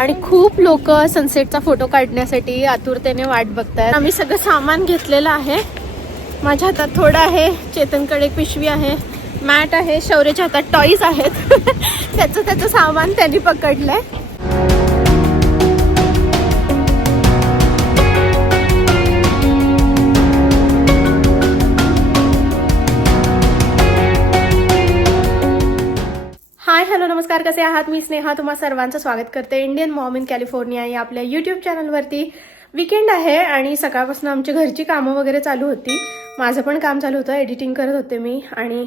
आणि खूप लोक सनसेटचा फोटो काढण्यासाठी आतुरतेने वाट बघतात. आम्ही सगळं सामान घेतलेलं आहे. माझ्या हातात थोडं आहे, चेतनकडे एक पिशवी आहे, मॅट आहे, शौर्यच्या हातात टॉईज आहेत. त्याचं सामान त्यांनी पकडलंय. हाय हॅलो नमस्कार, कसे आहात? मी स्नेहा तुम्हा सर्वांचं स्वागत करते इंडियन मॉम इन कॅलिफोर्निया या आपल्या यूट्यूब चॅनलवरती. वीकेंड आहे आणि सकाळपासून आमची घरची कामं वगैरे चालू होती. माझं पण काम चालू होतं, एडिटिंग करत होते मी आणि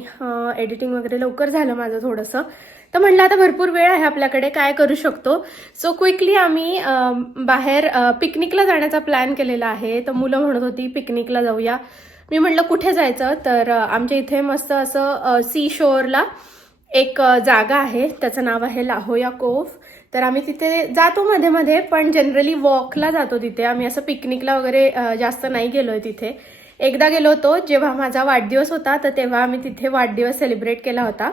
एडिटिंग वगैरे लवकर झालं माझं थोडंसं. तर म्हणलं आता भरपूर वेळ आहे आपल्याकडे, काय करू शकतो. सो क्विकली आम्ही बाहेर पिकनिकला जाण्याचा प्लॅन केलेला आहे. तर मुलं म्हणत होती पिकनिकला जाऊया. मी म्हटलं कुठे जायचं, तर आमच्या इथे मस्त असं सी शोअरला एक जागा आहे, त्याचं नाव आहे ला जोला कोव्ह. तर आम्ही तिथे जातो मध्ये मध्ये, पण जनरली वॉकला जातो तिथे. आम्ही असं पिकनिकला वगैरे जास्त नाही गेलोय तिथे. एकदा गेलो होतो जेव्हा माझा वाढदिवस होता, तर तेव्हा आम्ही तिथे वाढदिवस सेलिब्रेट केला होता.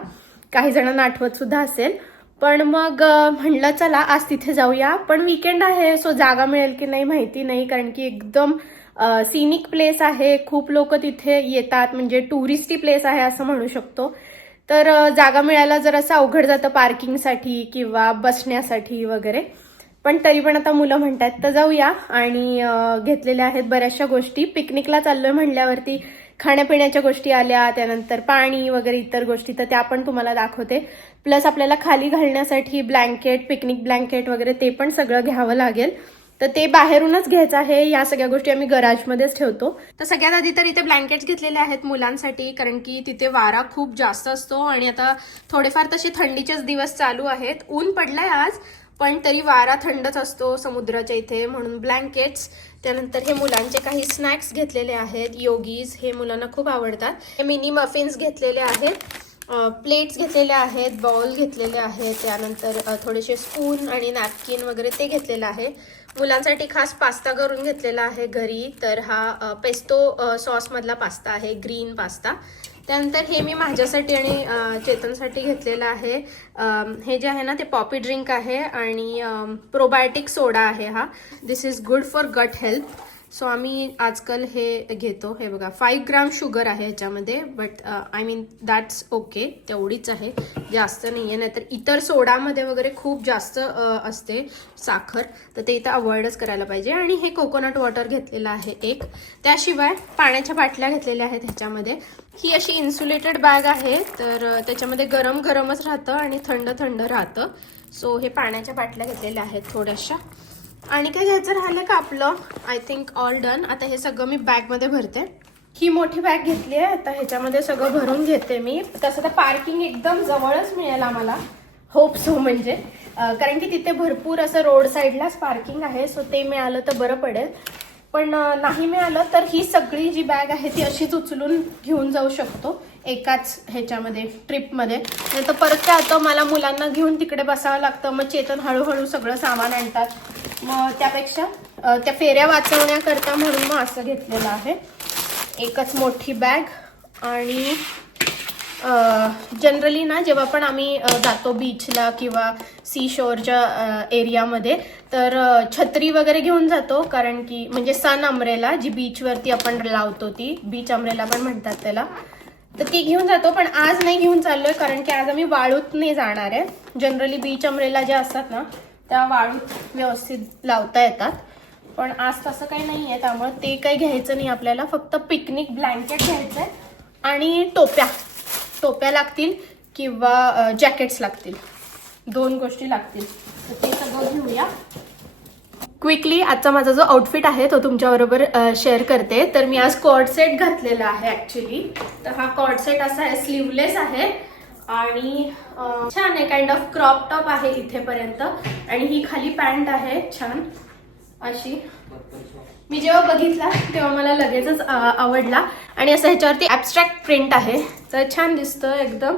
काही जणांना आठवत सुद्धा असेल. पण मग म्हणलं चला आज तिथे जाऊया. पण वीकेंड आहे, सो जागा मिळेल की नाही माहिती नाही, कारण की एकदम सिनिक प्लेस आहे. खूप लोक तिथे येतात, म्हणजे टुरिस्टी प्लेस आहे असं म्हणू शकतो. तर जागा मिळायला जरासं अवघड जातं पार्किंगसाठी किंवा बसण्यासाठी वगैरे. पण तरी पण आता मुलं म्हणतात तर जाऊया. आणि घेतलेल्या आहेत बऱ्याचशा गोष्टी. पिकनिकला चाललोय म्हणल्यावरती खाण्यापिण्याच्या गोष्टी आल्या, त्यानंतर पाणी वगैरे इतर गोष्टी, तर त्या पण तुम्हाला दाखवते. प्लस आपल्याला खाली घालण्यासाठी ब्लँकेट, पिकनिक ब्लँकेट वगैरे ते पण सगळं घ्यावं लागेल. तर ते बाहेरूनच घ्यायचं आहे. या सगळ्या गोष्टी आम्ही गराजमध्येच ठेवतो. तर सगळ्यात आधी तर इथे ब्लँकेट्स घेतलेले आहेत मुलांसाठी, कारण की तिथे वारा खूप जास्त असतो आणि आता थोडेफार तसे थंडीचेच दिवस चालू आहेत. ऊन पडलाय आज, पण तरी वारा थंडच असतो समुद्राच्या इथे, म्हणून ब्लँकेट्स. त्यानंतर हे मुलांचे काही स्नॅक्स घेतलेले आहेत, योगीज, हे मुलांना खूप आवडतात. हे मिनी मफिन्स घेतलेले आहेत, प्लेट्स घेतलेले आहेत, बाउल घेतलेले आहेत, त्यानंतर थोडेसे स्पून आणि नॅपकिन वगैरे ते घेतलेलं आहे. मुलांसाठी खास पास्ता करून घेतलेला आहे घरी. तर हा पेस्टो सॉस मधला पास्ता आहे, ग्रीन पास्ता. त्यानंतर हे मी माझ्यासाठी आणि चेतनसाठी घेतलेलं आहे. हे जे आहे ना ते पॉपी ड्रिंक आहे आणि प्रोबायोटिक सोडा आहे हा. This is good for gut health. So आम्ही आजकाल हे घेतो. हे बघा 5 ग्राम शुगर आहे ह्याच्यामध्ये, but I mean that's okay, तेवढीच आहे, जास्त नाही आहे. नाहीतर इतर सोडामध्ये वगैरे खूप जास्त असते साखर, तर ते इथं अवॉइडच करायला पाहिजे. आणि हे कोकोनट वॉटर घेतलेलं आहे एक. त्याशिवाय पाण्याच्या बाटल्या घेतलेल्या आहेत ह्याच्यामध्ये. ही अशी इन्सुलेटेड बॅग आहे, तर त्याच्यामध्ये गरम गरमच राहतं आणि थंड थंड राहतं. सो हे पाण्याच्या बाटल्या घेतलेल्या आहेत थोड्याशा. आणि काय घ्यायचं राहिलं का आपलं, आय थिंक ऑल डन. आता हे सगळं मी बॅगमध्ये भरते. ही मोठी बॅग घेतली आहे, आता ह्याच्यामध्ये सगळं भरून घेते मी. तसं तर पार्किंग एकदम जवळच मिळेल आम्हाला, होप सो, म्हणजे कारण की तिथे भरपूर असं रोड साईडलाच पार्किंग आहे. सो ते मिळालं तर बरं पडेल. पण नाही मिळालं तर ही सगळी जी बॅग आहे ती अशीच उचलून घेऊन जाऊ शकतो एकाच ह्याच्यामध्ये, ट्रिपमध्ये. नाही तर परत काय होतं, मला मुलांना घेऊन तिकडे बसावं लागतं, मग चेतन हळूहळू सगळं सामान आणतात. मग त्यापेक्षा त्या फेऱ्या वाचवण्याकरता म्हणून मग असं घेतलेलं आहे, एकच मोठी बॅग. आणि जनरली ना जेव्हा पण आम्ही जातो बीचला किंवा सी शोअरच्या एरियामध्ये, तर छत्री वगैरे घेऊन जातो, कारण की म्हणजे सन अम्ब्रेला जी बीचवरती आपण लावतो, ती बीच अम्ब्रेला पण म्हणतात त्याला, तर ती घेऊन जातो. पण आज नाही घेऊन चाललोय, कारण की आज आम्ही वाळूतने जाणार आहे. जनरली बीच अम्ब्रेला ज्या असतात ना त्या वाळूत व्यवस्थित लावता येतात, पण आज तसं काही नाही आहे, त्यामुळे ते काही घ्यायचं नाही आपल्याला. फक्त पिकनिक ब्लँकेट घ्यायचं आहे आणि टोप्या लागतील किंवा जॅकेट्स लागतील, 2 गोष्टी लागतील. तर ते सगळं घेऊया. क्विकली आजचा माझा जो आउटफिट आहे तो तुमच्याबरोबर शेअर करते. तर मी आज कॉर्ड सेट घातलेला आहे ॲक्च्युली. तर हा कॉर्ड सेट असा आहे, स्लीवलेस आहे आणि छान आहे, काइंड ऑफ क्रॉप टॉप आहे इथेपर्यंत. आणि ही खाली पॅन्ट आहे छान अशी. मी जेव्हा बघितला तेव्हा मला लगेचच आवडला. आणि असं ह्याच्यावरती ॲब्स्ट्रॅक्ट प्रिंट आहे, तर छान दिसतं एकदम.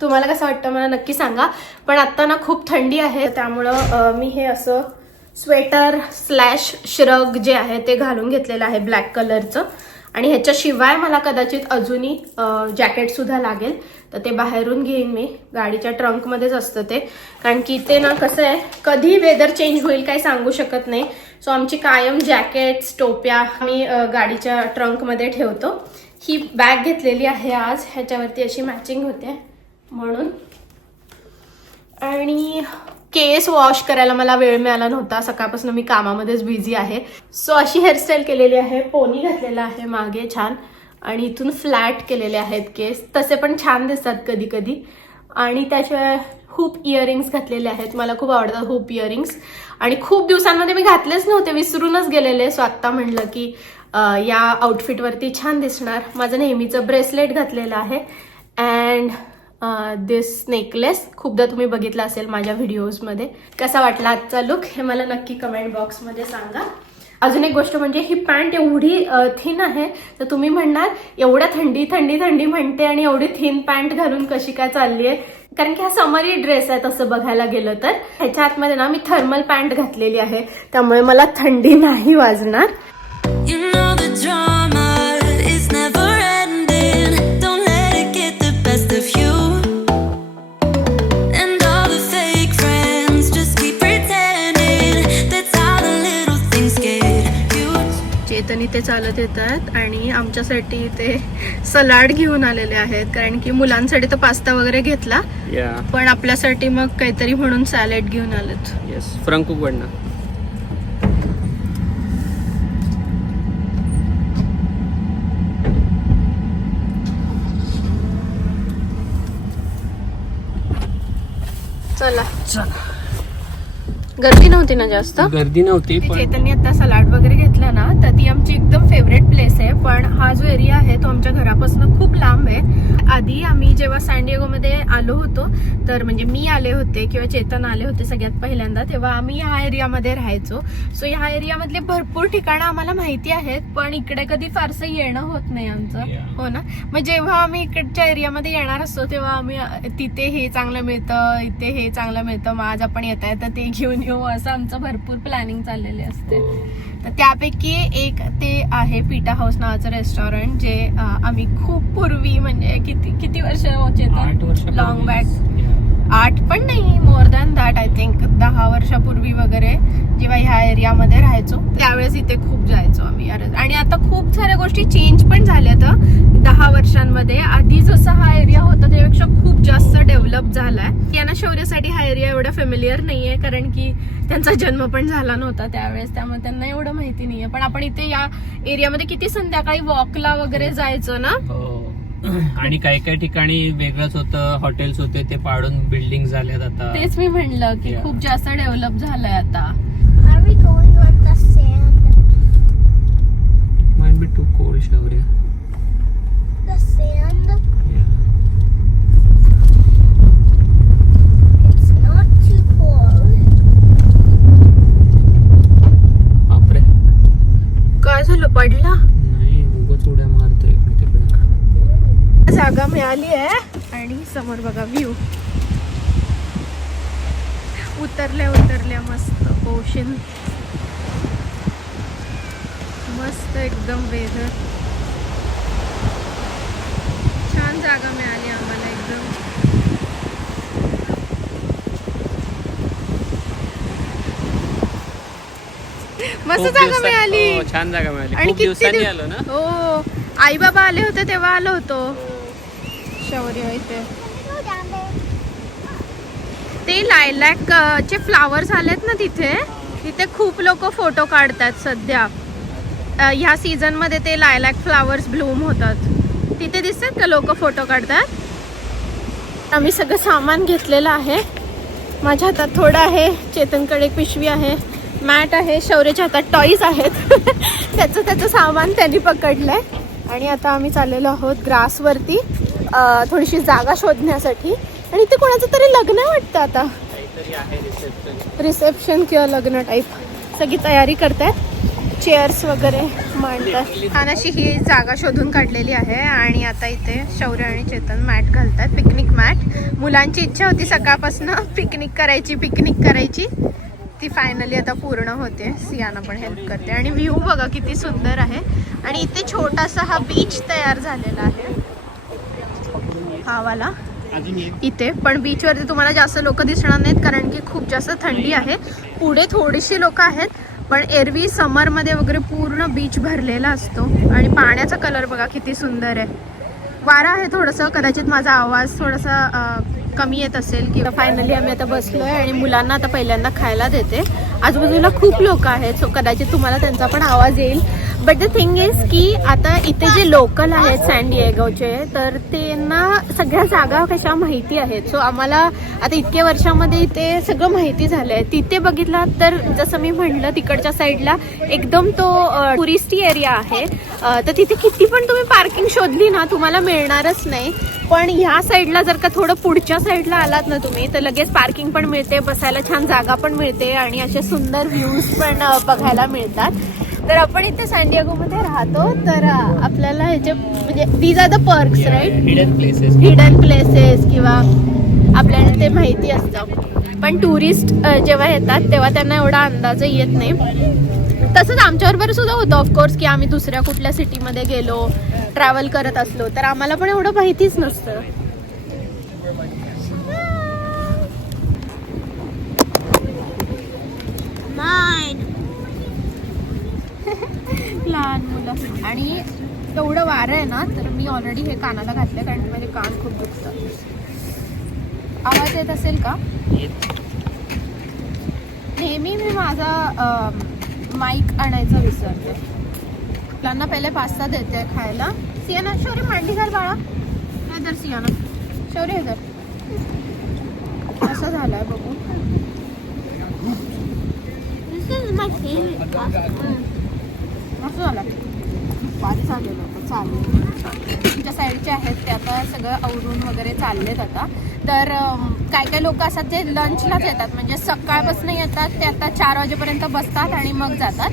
तुम्हाला कसं वाटतं मला नक्की सांगा. पण आत्ता ना खूप थंडी आहे, त्यामुळं मी हे असं स्वेटर / श्रग जे आहे ते घालून घेतलेलं आहे ब्लॅक कलरचं. आणि ह्याच्याशिवाय मला कदाचित अजूनही जॅकेटसुद्धा लागेल, तर ते बाहेरून घेईन मी. गाडीच्या ट्रंकमध्येच असतं ते, कारण की ते ना कसं आहे कधी वेदर चेंज होईल काही सांगू शकत नाही. सो आमची कायम जॅकेट्स टोप्या आम्ही गाडीच्या ट्रंकमध्ये ठेवतो. ही बॅग घेतलेली आहे आज, ह्याच्यावरती अशी मॅचिंग होते म्हणून. आणि केस वॉश करायला मला वेळ मिळाला नव्हता, सकाळपासून मी कामामध्येच बिझी आहे. सो अशी हेअरस्टाईल केलेली आहे, पोनी घातलेला आहे मागे छान, आणि इथून फ्लॅट केलेले आहेत केस, तसे पण छान दिसतात कधी कधी. आणि त्याशिवाय खूप इयरिंग्स घातलेले आहेत, मला खूप आवडतात खूप इयरिंग्स, आणि खूप दिवसांमध्ये मी घातलेच नव्हते, विसरूनच गेलेले. सो आत्ता म्हणलं की या आउटफिटवरती छान दिसणार. माझं नेहमीचं ब्रेसलेट घातलेलं आहे अँड दिस नेकलेस. खूपदा तुम्ही बघितला असेल माझ्या व्हिडिओजमध्ये. कसा वाटला आजचा लुक हे मला नक्की कमेंट बॉक्समध्ये सांगा. अजून एक गोष्ट म्हणजे ही पॅन्ट एवढी थिन आहे, तर तुम्ही म्हणणार एवढ्या थंडी थंडी थंडी म्हणते आणि एवढी थिन पॅन्ट घालून कशी काय चालली आहे, कारण की हा समरी ड्रेस आहे तसं बघायला गेलं तर. ह्याच्या आतमध्ये ना मी थर्मल पॅन्ट घातलेली आहे, त्यामुळे मला थंडी नाही वाजणार. चेतन इथे चालत येतात आणि आमच्यासाठी ते सलाड घेऊन आलेले आहेत, कारण की मुलांसाठी तर पास्ता वगैरे घेतला, पण आपल्यासाठी मग काहीतरी म्हणून सॅलेड घेऊन आलेत. येस, फ्रँकफर्टवरनं. चला चला. गर्दी नव्हती ना जास्त? गर्दी नव्हती. चेतनने आता सलाड वगैरे घेतला ना, तर ती आमची एकदम फेवरेट प्लेस आहे. पण हा जो एरिया आहे तो आमच्या घरापासून खूप लांब आहे. आधी आम्ही जेव्हा सॅन डिएगोमध्ये आलो होतो, तर म्हणजे मी आले होते किंवा चेतन आले होते सगळ्यात पहिल्यांदा, तेव्हा आम्ही ह्या एरियामध्ये राहायचो. सो ह्या एरियामधले भरपूर ठिकाणं आम्हाला माहिती आहेत, पण इकडे कधी फारसं येणं होत नाही आमचं. हो ना. मग जेव्हा आम्ही इकडच्या एरियामध्ये येणार असतो तेव्हा आम्ही तिथे हे चांगलं मिळतं, इथे हे चांगलं मिळतं, मग आज आपण येत आहे तर ते घेऊन येऊ, असं आमचं भरपूर प्लॅनिंग चाललेले असते. तर त्यापैकी एक ते आहे पिटा हाऊस नावाचं रेस्टॉरंट, जे आम्ही खूप पूर्वी म्हणजे किती वर्ष होते, लॉंग बॅक, 8 पण नाही, more than that, I think 10 वर्षापूर्वी वगैरे जेव्हा ह्या एरियामध्ये राहायचो त्यावेळेस इथे खूप जायचो आम्ही. आणि आता खूप साऱ्या गोष्टी चेंज पण झाल्यात 10 वर्षांमध्ये. आधी जसा हा एरिया होता त्यापेक्षा खूप जास्त डेव्हलप झालाय. यांना शौर्यासाठी हा एरिया एवढा फेमिलियर नाहीये, कारण की त्यांचा जन्म पण झाला नव्हता त्यावेळेस, त्यामुळे त्यांना एवढं माहिती नाहीये. पण आपण इथे या एरियामध्ये किती संध्याकाळी वॉकला वगैरे जायचो ना. आणि काही काही ठिकाणी वेगळंच होतं, हॉटेल्स होते ते पाडून बिल्डिंग झाल्यात आता. तेच मी म्हणलं की खूप जास्त डेव्हलप झालंय आता. Are we going on the sand? Might be too cold, Shaurya. The sand? Yeah. It's not too cold. बापरे. काय झालं, पडला? नाही, उगाच उड्या मारतोय इकडे तिकडे. जागा मिळाली आहे आणि समोर बघा व्ह्यू. उतरल्या मस्त ओशन, मस्त एकदम वेदर, छान जागा मिळाली आम्हाला एकदम. मस्त जागा मिळाली, छान जागा मिळाली. आणि खूप दिवसांनी आलो ना. हो, आई बाबा आले होते तेव्हा आलो होतो. शौर्य इथे ते लायलॅक चे फ्लावर्स आलेत ना, तिथे खूप लोक फोटो काढतात सध्या. ह्या सीझन मध्ये ते लायलॅक फ्लावर्स ब्लूम होतात. तिथे दिसतात का लोक फोटो काढतात. आम्ही सगळं सामान घेतलेलं आहे. माझ्या हातात थोडं आहे, चेतनकडे एक पिशवी आहे, मॅट आहे, शौर्याच्या हातात टॉईज आहेत. त्याचं सामान त्यांनी पकडलंय. आणि आता आम्ही चाललेलो आहोत ग्रासवरती थोडीशी जागा शोधण्यासाठी. आणि इथे कोणाचं तरी लग्न वाटतं आता, रिसेप्शन किंवा लग्न टाईप. सगळी तयारी करतात, चेअर्स वगैरे मांडतात. छान अशी ही जागा शोधून काढलेली आहे. आणि आता इथे शौर्य आणि चेतन मॅट घालतात, पिकनिक मॅट. मुलांची इच्छा होती सकाळपासून पिकनिक करायची. ती फायनली आता पूर्ण होते. सियाना पण हेल्प करते आणि व्ह्यू बघा किती सुंदर आहे. आणि इथे छोटासा हा बीच तयार झालेला आहे, हा वाला इथे. पण बीचवरती तुम्हाला जास्त लोक दिसणार नाहीत कारण की खूप जास्त थंडी आहे. पुढे थोडीशी लोक आहेत, पण एरवी समरमध्ये वगैरे पूर्ण बीच भरलेला असतो. आणि पाण्याचा कलर बघा किती सुंदर आहे. वारा आहे थोडंसं, कदाचित माझा आवाज थोडासा कमी येत असेल. किंवा फायनली आम्ही आता बसलोय आणि मुलांना आता पहिल्यांदा खायला देते. आजूबाजूला खूप लोक आहेत, सो कदाचित तुम्हाला त्यांचा पण आवाज येईल. बट द थिंग इज की आता इथे जे लोकल आहेत सॅन डिएगोचे, तर त्यांना सगळ्या जागा कशा माहिती आहेत. सो आम्हाला आता इतक्या वर्षामध्ये इथे सगळं माहिती झालं आहे. तिथे बघितला तर जसं मी म्हटलं तिकडच्या साईडला एकदम तो टुरिस्टी एरिया आहे. तर तिथे किती पण तुम्ही पार्किंग शोधली ना तुम्हाला मिळणारच नाही. पण ह्या साईडला जर का थोडं पुढच्या साईडला आलात ना तुम्ही, तर लगेच पार्किंग पण मिळते, बसायला छान जागा पण मिळते आणि असे सुंदर व्ह्यूज पण बघायला मिळतात. तर आपण इथे सॅन डिएगोमध्ये राहतो, तर आपल्याला ह्याचे म्हणजे these are the perks right, hidden places किंवा आपल्याला ते माहिती असतं. पण टुरिस्ट जेव्हा येतात तेव्हा त्यांना एवढा अंदाज येत नाही. तसंच आमच्याबरोबर सुद्धा होतं ऑफकोर्स की आम्ही दुसऱ्या कुठल्या सिटीमध्ये गेलो, ट्रॅव्हल करत असलो तर आम्हाला पण एवढं माहितीच नसतं. लहान मुलं आणि एवढं वारं आहे ना, तर मी ऑलरेडी हे कानाला घातलं कारण माझे कान खूप दुखतात. आवाज येत असेल का? नेहमी मी माझा माईक आणायचं विसरते. मुलांना पहिले पास्ता देते खायला. सियाना शौर्य मांडी घाल बाळा. इधर सियाना, शौर्य इधर. असं झालंय बघू. असं झालं वारी झालेलं होतं चालेल. तुमच्या साईडचे आहेत ते आता सगळं आवरून वगैरे चाललेत आता. तर काय काय लोक असतात जे लंचलाच येतात, म्हणजे सकाळपासून येतात ते आता 4 वाजेपर्यंत बसतात आणि मग जातात.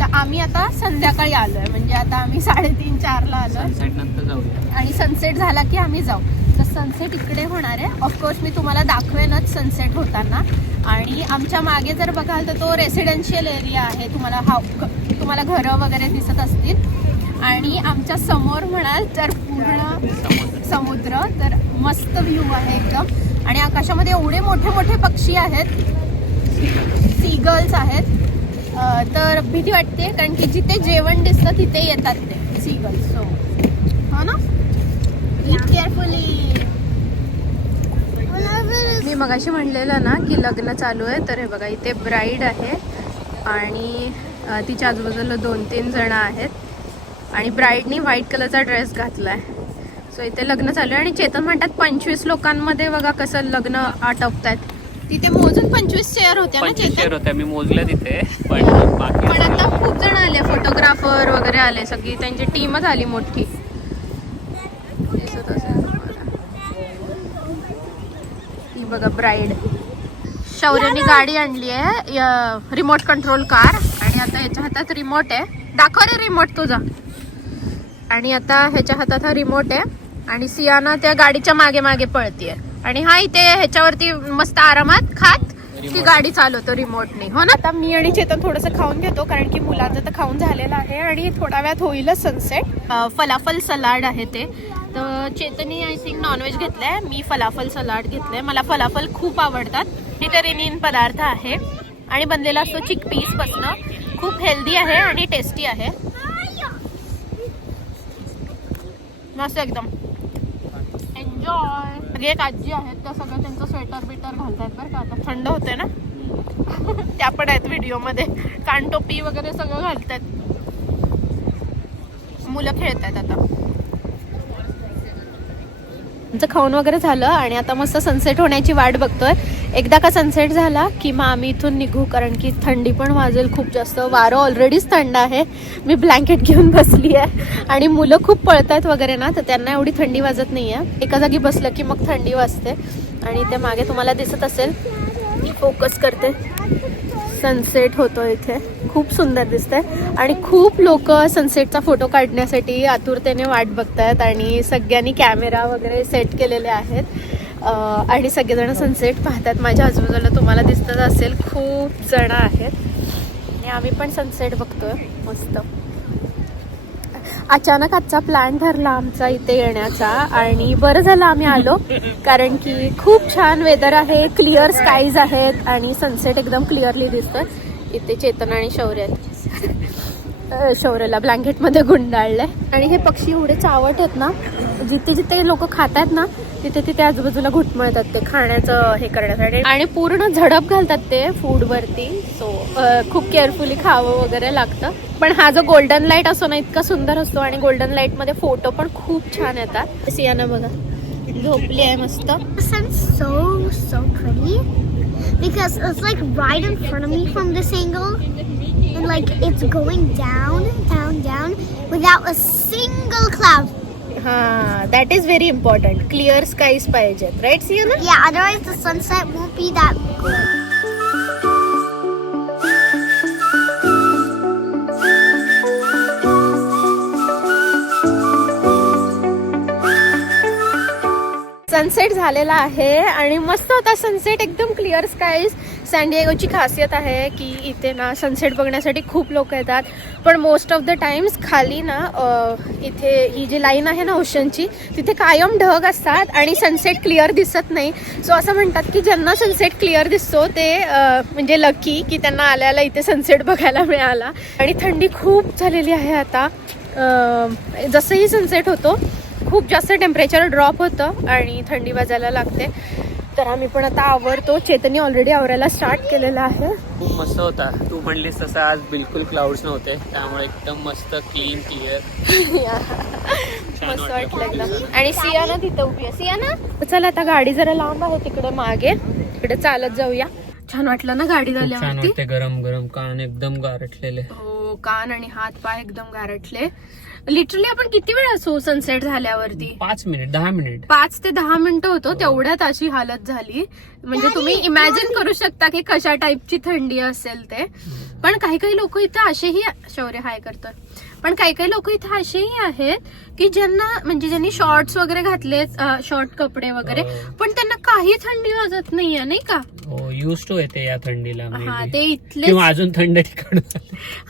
तर आम्ही आता संध्याकाळी आलोय, म्हणजे आता आम्ही 3:30-4ला आलोय. सनसेट नंतर जाऊया आणि सनसेट झाला की आम्ही जाऊ. तर सनसेट इकडे होणार आहे. ऑफकोर्स मी तुम्हाला दाखवेनच सनसेट होताना. आणि आमच्या मागे जर बघाल तर तो रेसिडेन्शियल एरिया आहे, तुम्हाला घरं वगैरे दिसत असतील. आणि आमच्या समोर म्हणाल तर पूर्ण समुद्र, तर मस्त व्ह्यू आहे एकदम. आणि आकाशामध्ये एवढे मोठे मोठे पक्षी आहेत, सीगल्स आहेत. तर भीती वाटते कारण की जिथे जेवण दिसतं तिथे येतात ते सीगल्स. सो हो ना, ईट केअरफुली. मी मगाशी म्हणलेलं ना की लग्न चालू आहे, तर हे बघा इथे ब्राईड आहे आणि तिच्या आजूबाजूला 2-3 जण आहेत. आणि ब्राईडनी व्हाईट कलरचा ड्रेस घातलाय. सो इथे लग्न चालू आहे. आणि चेतन म्हणतात 25 लोकांमध्ये बघा कसं लग्न आटोपतात. तिथे मोजून 25 चेअर होत्या ना चेतन? होत्या, मी मोजल्या तिथे. पण आता खूप जण आले, फोटोग्राफर वगैरे आले, सगळी त्यांची टीमच आली मोठी. दिसत असेल ती बघा ब्राईड. शौर्यनी गाडी आणली आहे, रिमोट कंट्रोल कार. आणि आता ह्याच्या हातात रिमोट आहे. दाखव रे रिमोट तुझा. आणि आता ह्याच्या हातात हा रिमोट आहे आणि सियाना त्या गाडीच्या मागे मागे पळतीये. आणि हा इथे ह्याच्यावरती मस्त आरामात खात ती गाडी चालवतो रिमोटने, हो ना. आता मी आणि चेतन थोडंसं खाऊन घेतो कारण की मुलांचं तर खाऊन झालेलं आहे आणि थोड्या वेळात होईलच सनसेट. फलाफल सलाड आहे ते. तर चेतननी आय थिंक नॉनव्हेज घेतलंय, मी फलाफल सलाड घेतलंय. मला फलाफल खूप आवडतात. व्हेजिटेरियन पदार्थ आहे आणि बनलेला असतो चिकपीस पासनं. खूप हेल्दी आहे आणि टेस्टी आहे. मस्त एकदम. एन्जॉय. सगळे एक आजी आहेत त्या सगळं त्यांचं स्वेटर बिटर घालतात बरं का. आता थंड होते ना. त्या पण आहेत व्हिडिओमध्ये. कानटोपी वगैरे सगळं घालतात. मुलं खेळत आहेत आता. आमचं खाऊन वगैरे झालं आणि आता मस्त सनसेट होण्याची वाट बघतोय. एकदा का सनसेट झाला की मग आम्ही इथून निघू कारण की थंडी पण वाजेल खूप जास्त. वारं ऑलरेडीच थंड आहे. मी ब्लँकेट घेऊन बसली आहे आणि मुलं खूप पळतात वगैरे ना, तर त्यांना एवढी थंडी वाजत नाही आहे. एका जागी बसलं की मग थंडी वाजते. आणि ते मागे तुम्हाला दिसत असेल, मी फोकस करते, सनसेट होतो इथे. खूप सुंदर दिसतंय आणि खूप लोक सनसेटचा फोटो काढण्यासाठी आतुरतेने वाट बघतायत आणि सगळ्यांनी कॅमेरा वगैरे सेट केलेले आहेत. आणि सगळेजण सनसेट पाहतात. माझ्या आजूबाजूला तुम्हाला दिसतच असेल, खूप जण आहेत आणि आम्ही पण सनसेट बघतोय मस्त. अचानक आजचा प्लॅन ठरला आमचा इथे येण्याचा आणि बरं झालं आम्ही आलो, कारण की खूप छान वेदर आहे, क्लिअर स्काईज आहेत आणि सनसेट एकदम क्लिअरली दिसतोय. इथे चेतन आणि शौर्य आहेत. शौर्यला ब्लँकेटमध्ये गुंडाळलंय आणि हे पक्षी एवढे चावट आहेत ना, जिथे जिथे लोक खातात ना तिथे तिथे आजूबाजूला घुटमळतात ते खाण्याचं हे करण्यासाठी आणि पूर्ण झडप घालतात ते फूडवरती. सो खूप केअरफुली खावं वगैरे लागतं. पण हा जो गोल्डन लाईट असतो ना इतका सुंदर असतो आणि गोल्डन लाईट मध्ये फोटो पण खूप छान येतात. सियाना बघा झोपली आहे मस्त. The sun's so pretty because it's like right in front of me from this angle, and like it's going down without a single cloud. हा, that is very important. Clear skies पाहिजेत, right Siyana? Yeah, otherwise the sunset won't be that good. Sunset झालेला आहे आणि मस्त होता sunset, एकदम clear skies. सॅनडिएगोची खासियत आहे की इथे ना सनसेट बघण्यासाठी खूप लोक येतात, पण मोस्ट ऑफ द टाइम्स खाली ना इथे ही जी लाईन आहे ना ओशनची, तिथे कायम ढग असतात आणि सनसेट क्लिअर दिसत नाही. सो असं म्हणतात की ज्यांना सनसेट क्लिअर दिसतो ते म्हणजे लकी की त्यांना आल्याला इथे सनसेट बघायला मिळाला. आणि थंडी खूप झालेली आहे आता. जसंही सनसेट होतो खूप जास्त टेम्परेचर ड्रॉप होतं आणि थंडी वाजायला लागते. तर आम्ही पण आता आवरतो. चेतनी ऑलरेडी आवरायला स्टार्ट केलेला आहे. खूप मस्त होता. तू म्हणलीस तसं आज बिलकुल क्लाउड्स नव्हते, त्यामुळे एकदम मस्त क्लीन क्लिअर मस्त वाटलं एकदम. आणि सियाना तिथं उभी आहे. सियाना चल, आता गाडी जरा लांब आहे तिकडे मागे, तिकडे चालत जाऊया. छान वाटलं ना गाडी छान झाल्यावरती. वाटते. गरम गरम कान एकदम गारठलेले. हो, कान आणि हात पाय एकदम गारटले. लिटरली आपण किती वेळ असो सनसेट झाल्यावरती? 5 मिनिट 10 मिनिट 5 ते 10 मिनिटं होतो, तेवढ्यात अशी हालत झाली. म्हणजे तुम्ही इमॅजिन करू शकता की कशा टाईपची थंडी असेल ते. पण काही काही लोक इथं असेही, शौर्य हाय करतोय, पण काही काही लोक इथे असेही आहेत की ज्यांना म्हणजे ज्यांनी शॉर्ट्स वगैरे घातले, शॉर्ट कपडे वगैरे, पण त्यांना काही थंडी वाजत नाहीये, नाही का? हो, युज टू येते या थंडीला. हा, ते इथले किंवा अजून थंड ठिकाण.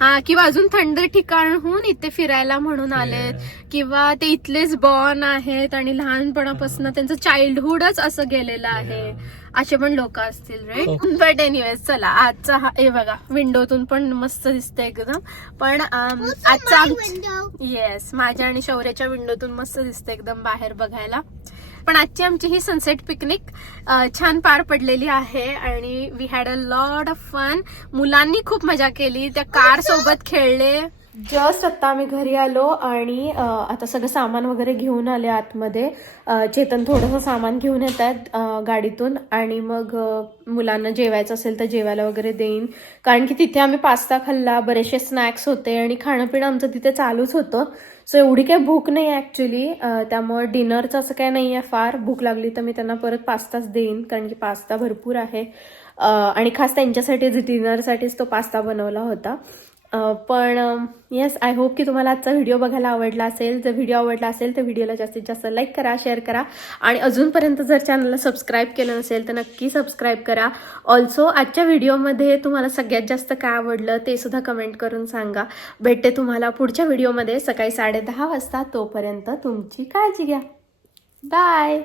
हा, किंवा अजून थंड ठिकाणहून इथे फिरायला म्हणून आलेत, किंवा ते इथलेच बॉर्न आहेत आणि लहानपणापासून त्यांचं चाइल्डहुडच असं गेलेलं आहे, असे पण लोक असतील, राईट? बट एनिवेज चला, आजचा हे बघा विंडोतून पण मस्त दिसतंय एकदम. पण आजचा येस, माझ्या आणि शौर्याच्या विंडोतून मस्त दिसतंय एकदम बाहेर बघायला. पण आजची आमची ही सनसेट पिकनिक छान पार पडलेली आहे आणि we had a lot of fun. मुलांनी खूप मजा केली, त्या कार सोबत खेळले. जस्ट आता आम्ही घरी आलो आणि आता सगळं सामान वगैरे घेऊन आले आतमध्ये. चेतन थोडंसं सामान घेऊन येत आहेत गाडीतून आणि मग मुलांना जेवायचं असेल तर जेवायला वगैरे देईन, कारण की तिथे आम्ही पास्ता खाल्ला, बरेचसे स्नॅक्स होते आणि खाणं पिणं आमचं तिथे चालूच होतं. सो एवढी काही भूक नाही आहे ॲक्च्युली, त्यामुळे डिनरचं असं काय नाही आहे फार. भूक लागली तर मी त्यांना परत पास्ताच देईन, कारण की पास्ता भरपूर आहे आणि खास त्यांच्यासाठीच डिनरसाठीच तो पास्ता बनवला होता. पण येस, आय होप की तुम्हाला आजचा व्हिडिओ बघायला आवडला असेल. जर व्हिडिओ आवडला असेल तर व्हिडिओला जास्तीत जास्त लाईक करा, शेअर करा आणि अजूनपर्यंत जर चॅनलला सबस्क्राईब केलं नसेल तर नक्की सबस्क्राईब करा. ऑल्सो आजच्या व्हिडिओमध्ये तुम्हाला सगळ्यात जास्त काय आवडलं ते सुद्धा कमेंट करून सांगा. भेटते तुम्हाला पुढच्या व्हिडिओमध्ये सकाळी 10:30 वाजता. तोपर्यंत तुमची काळजी घ्या. बाय.